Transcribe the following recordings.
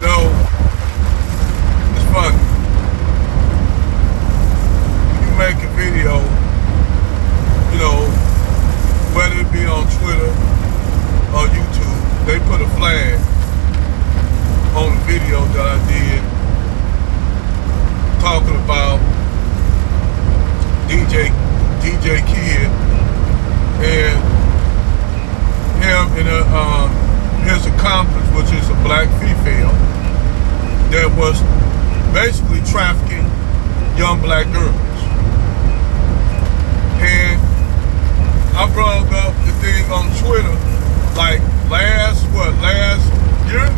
No, it's funny. When you make a video, you know, whether it be on Twitter or YouTube, they put a flag on the video that I did talking about DJ Kid and him and his accomplice, which is a black female that was basically trafficking young black girls. And I brought up the thing on Twitter like last year,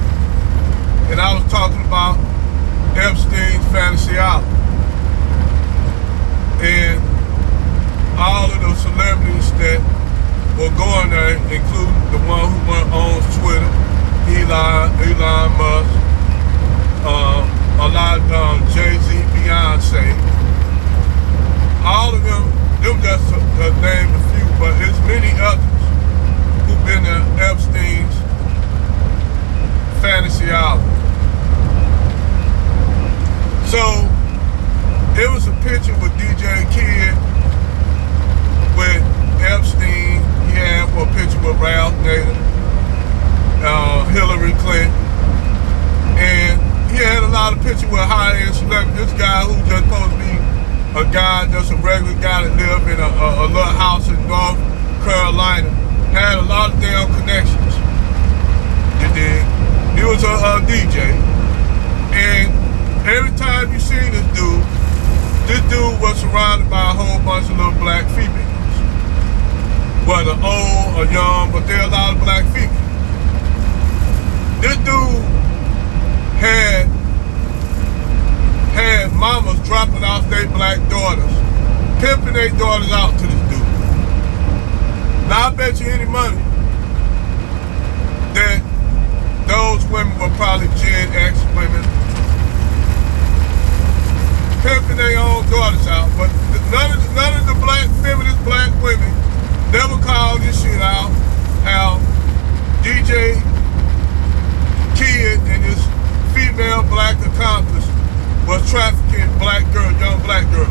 and I was talking about Epstein's Fantasy Island. And all of the celebrities that were going there, including the one who owns Twitter, Elon Musk, a lot of Jay-Z, Beyonce, all of them just to name a few, but there's many others who've been to Epstein's Fantasy Island. So it was a picture with DJ Kid with Epstein. He had a picture with Ralph Nader, Hillary Clinton, and he had a lot of pictures with high-end celebrities. This guy who just supposed to be a guy, just a regular guy that lived in a little house in North Carolina, had a lot of damn connections. You dig? He was a DJ, and every time you see this dude was surrounded by a whole bunch of little black females, whether old or young, but there are a lot of black females. This dude had mamas dropping off their black daughters, pimping their daughters out to this dude. Now I bet you any money that those women were probably Gen X women, pimping their own daughters out, but none of the black feminist black women never called this shit out. How DJ Kid and his female black accomplice was trafficking young black girls.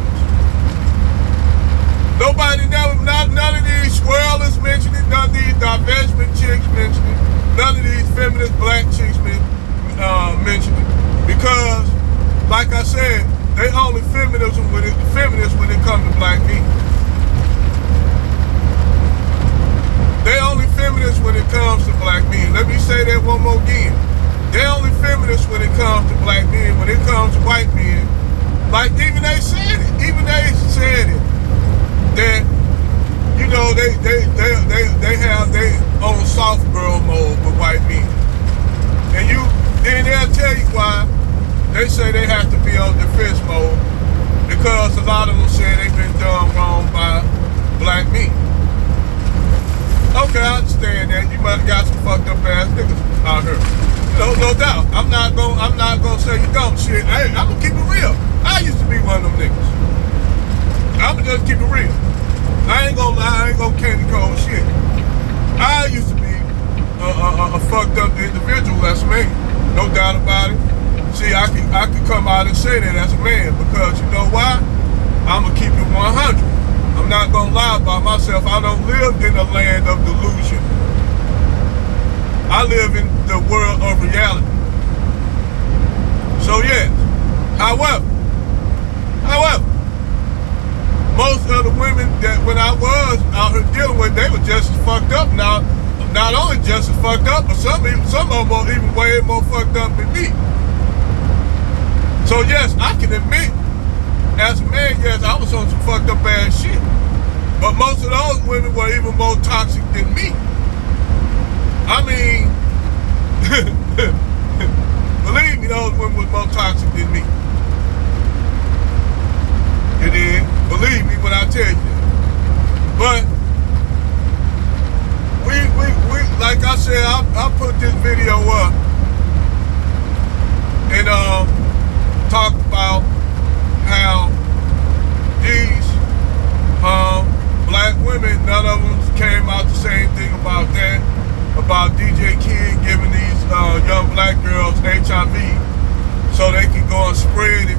Nobody none of these swirlers mentioned it, none of these divestment chicks mentioned it, none of these feminist black chicks mentioned it, because, like I said, they only feminists when it comes to black men. They only feminists when it comes to black men. Let me say that one more again. They only feminists when it comes to black men. When it comes to white men, like even they said it, that, you know, they have their own soft girl mode with white men. And then they'll tell you why. They say they have to be on defense mode because a lot of them say they've been done wrong by black men. Okay, I understand that. You might have got some fucked up ass niggas out here. No doubt. I'm not gonna say you don't. Shit, hey, I'm gonna keep it real. I used to be one of them niggas. I'ma just keep it real. I ain't gonna lie. I ain't gonna candy cold shit. I used to be a fucked up individual as a man. No doubt about it. See, I can come out and say that as a man because you know why? I'm going to keep it 100. I'm not going to lie about myself. I don't live in a land of delusion. I live in the world of reality. So yes, however, most of the women that when I was out here dealing with, they were just as fucked up. Now, not only just as fucked up, but some of them are even way more fucked up than me. So yes, I can admit, as a man, yes, I was on some fucked up ass shit. But most of those women were even more toxic than me. I mean, believe me, those women were more toxic than me. You did? Believe me when I tell you that. But we like I said, I put this video up and talked about how these black women, none of them came out to say anything about that, about DJ Kid giving these young black girls HIV HIV so they can go and spread it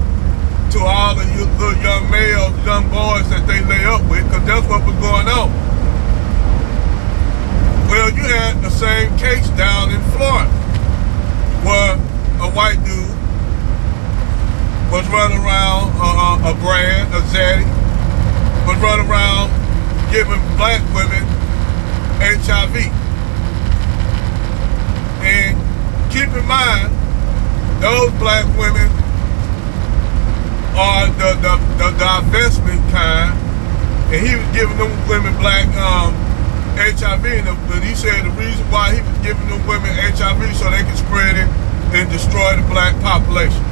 to all the little young males, young boys that they lay up with, because that's what was going on. Well, you had the same case down in Florida where a white dude was running around a brand, a Zaddy, was running around giving black women HIV. And keep in mind, those black women are the divestment kind, and he was giving them women black HIV, but he said the reason why he was giving them women HIV so they could spread it and destroy the black population.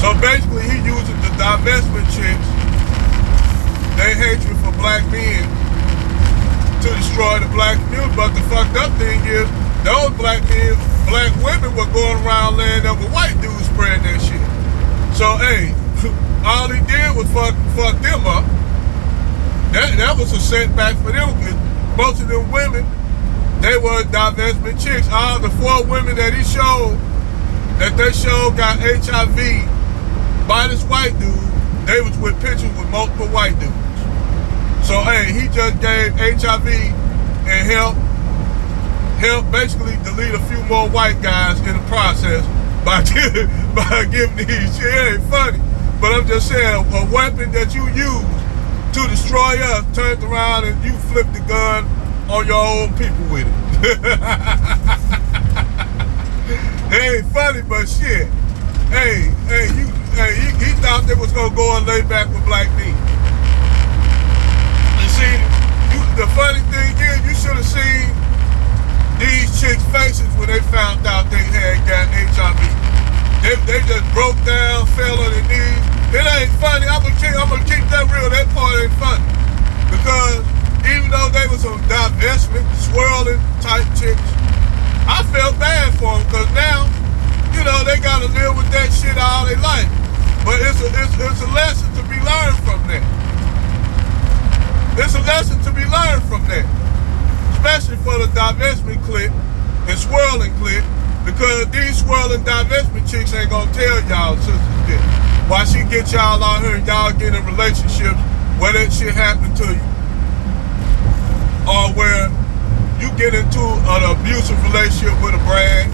So basically he uses the divestment chicks, their hatred for black men, to destroy the black community. But the fucked up thing is, those black men, black women were going around laying up with white dudes spreading that shit. So hey, all he did was fuck them up. That was a setback for them, because most of them women, they were divestment chicks. All the 4 women that he showed, that they showed got HIV by this white dude, they was with pictures with multiple white dudes. So hey, he just gave HIV and helped basically delete a few more white guys in the process by giving these shit. It ain't funny, but I'm just saying, a weapon that you use to destroy us turned around and you flipped the gun on your own people with it. It ain't funny, but shit. Hey, he thought they was gonna go and lay back with black men. And see, the funny thing is, you should have seen these chicks' faces when they found out they had got HIV. They just broke down, fell on their knees. It ain't funny. I'm gonna keep that real. That part ain't funny, because even though they were some divestment, swirling type chicks, I felt bad for them, because now, you know, they gotta live with that shit all their life. But it's a lesson to be learned from that. It's a lesson to be learned from that, especially for the divestment clique and swirling clique, because these swirling divestment chicks ain't gonna tell y'all sisters this. Why she get y'all out here and y'all get in relationships where that shit happened to you, or where you get into an abusive relationship with a brand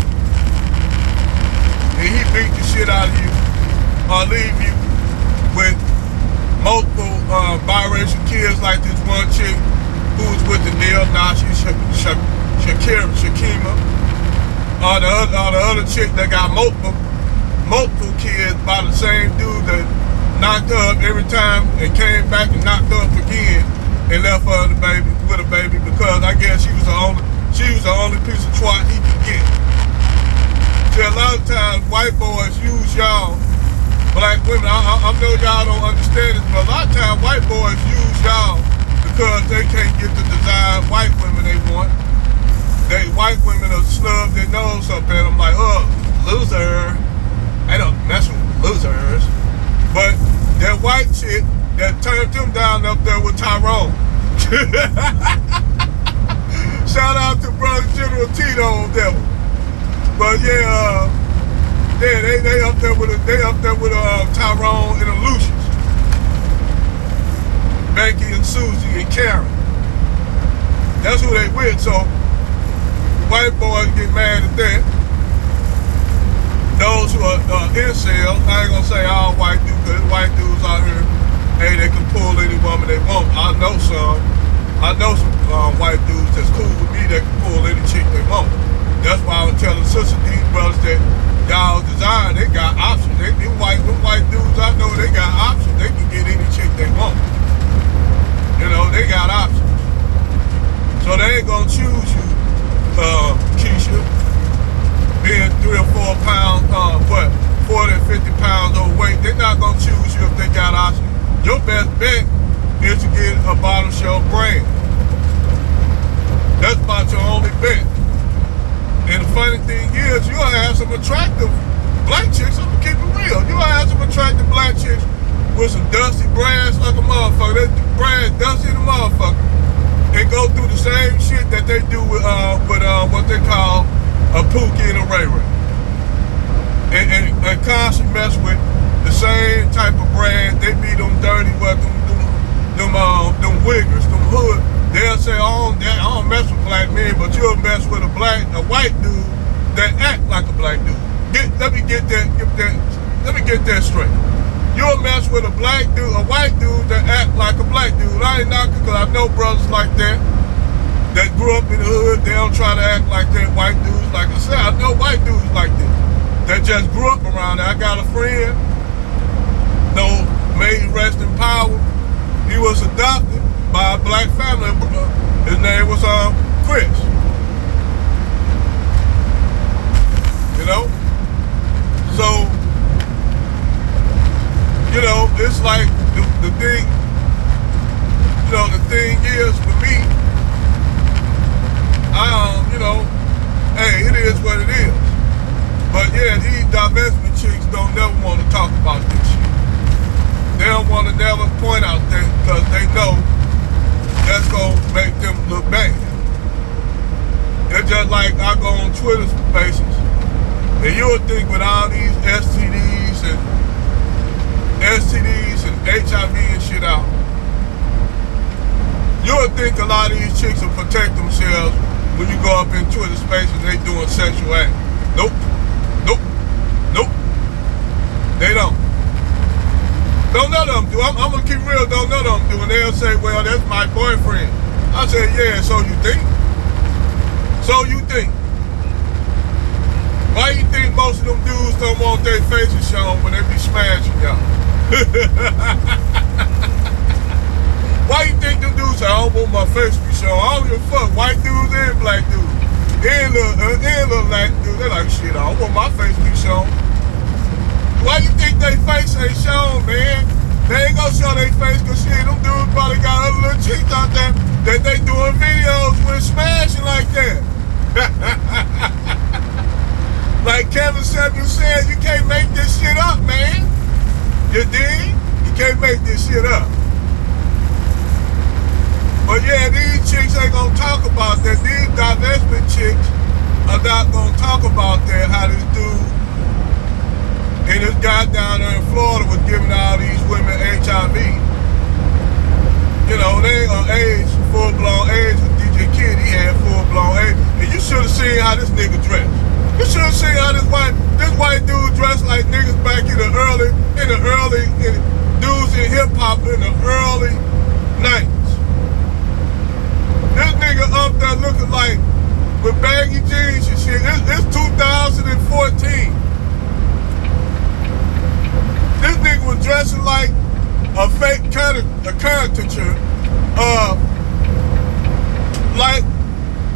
and he beat the shit out of you, or leave you with multiple biracial kids, like this one chick who was with the neo-Nazi Shakima, or the other chick that got multiple kids by the same dude that knocked her up every time and came back and knocked her up again and left her with a baby, because I guess she was the only piece of twat he could get. See, a lot of times white boys use y'all, black women. I know y'all don't understand this, but a lot of times white boys use y'all because they can't get the desired white women they want. White women will snub their nose up at them like, oh, loser. I don't mess with losers. But that white chick that turned them down up there with Tyrone. Shout out to brother General Tito on that one. But yeah, they up there with Tyrone and the Lucians, Becky and Susie and Karen. That's who they with. So white boys get mad at that. Those who are incels, I ain't gonna say all white dudes, because white dudes out here, hey, they can pull any woman they want. I know some white dudes that's cool with me that can pull any chick they want. That's why I'm telling sisters, these brothers, that y'all desire, they got options. Them white dudes, I know they got options. They can get any chick they want. You know, they got options. So they ain't gonna choose you, Keisha, being 3 or 4 pounds, 40 or 50 pounds overweight. They're not gonna choose you if they got options. Your best bet is to get a bottom shelf brand. That's about your only bet. And the funny thing is, you'll have some attractive black chicks. I'm gonna keep it real. You'll have some attractive black chicks with some dusty brass like a motherfucker. That brass dusty the motherfucker. And go through the same shit that they do with what they call a Pookie and a Ray Ray. And constantly mess with the same type of brand. They be them dirty, them wiggers, them hood. They'll say, I don't mess with black men, but you'll mess with a white dude that act like a black dude. Let me get that straight. You'll mess with a white dude that act like a black dude. I ain't knocking, because I know brothers like that grew up in the hood. They don't try to act like that. White dudes, like I said, I know white dudes like this that just grew up around there. I got a friend, may he rest in power. He was adopted by a black family. His name was Chris. You know? So, you know, it's like the thing, you know, the thing is for me, hey, it is what it is. But yeah, these divestment chicks don't never want to talk about this shit. They don't want to never point out that, because they know that's going to make them look bad. It's just like I go on Twitter spaces, and you'll think with all these STDs and HIV and shit out, you'll think a lot of these chicks will protect themselves when you go up in Twitter spaces and they doing sexual acts. Nope. They don't. Don't none of them do. I'm gonna keep real, don't none of them do. And they'll say, well, that's my boyfriend. I say, yeah, so you think? So you think? Why you think most of them dudes don't want their faces shown when they be smashing y'all? Why you think them dudes say, I don't want my face to be shown? I don't give a fuck. White dudes and black dudes. And little black dudes. They're like, shit, I don't want my face to be shown. Why you think they face ain't shown, man? They ain't gonna show their face, because shit, them dudes probably got other little chicks out there that they doing videos with smashing like that. Like Kevin Samuel said, you can't make this shit up, man. You dig? You can't make this shit up. But yeah, these chicks ain't gonna talk about that. These divestment chicks are not gonna talk about that, how this dude and this guy down there in Florida was giving all these women HIV. You know, they are AIDS, full-blown AIDS. With DJ Kid, he had full-blown AIDS. And you should have seen how this nigga dressed. You should have seen how this white dude dressed like niggas back in the early dudes in hip-hop in the early 90s. This nigga up there looking like with baggy jeans and shit. It's 2014. This nigga was dressing like a fake caricature. Like,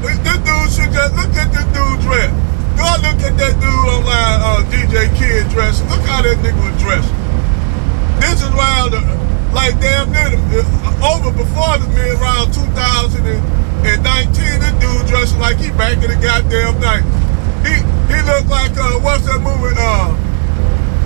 this dude should just look at this dude dress. Go look at that dude online, DJ Kid dressing. Look how that nigga was dressing. This is around, like damn near, over before this man, around 2019, this dude dressing like he back in the goddamn 90s. He looked like, what's that movie,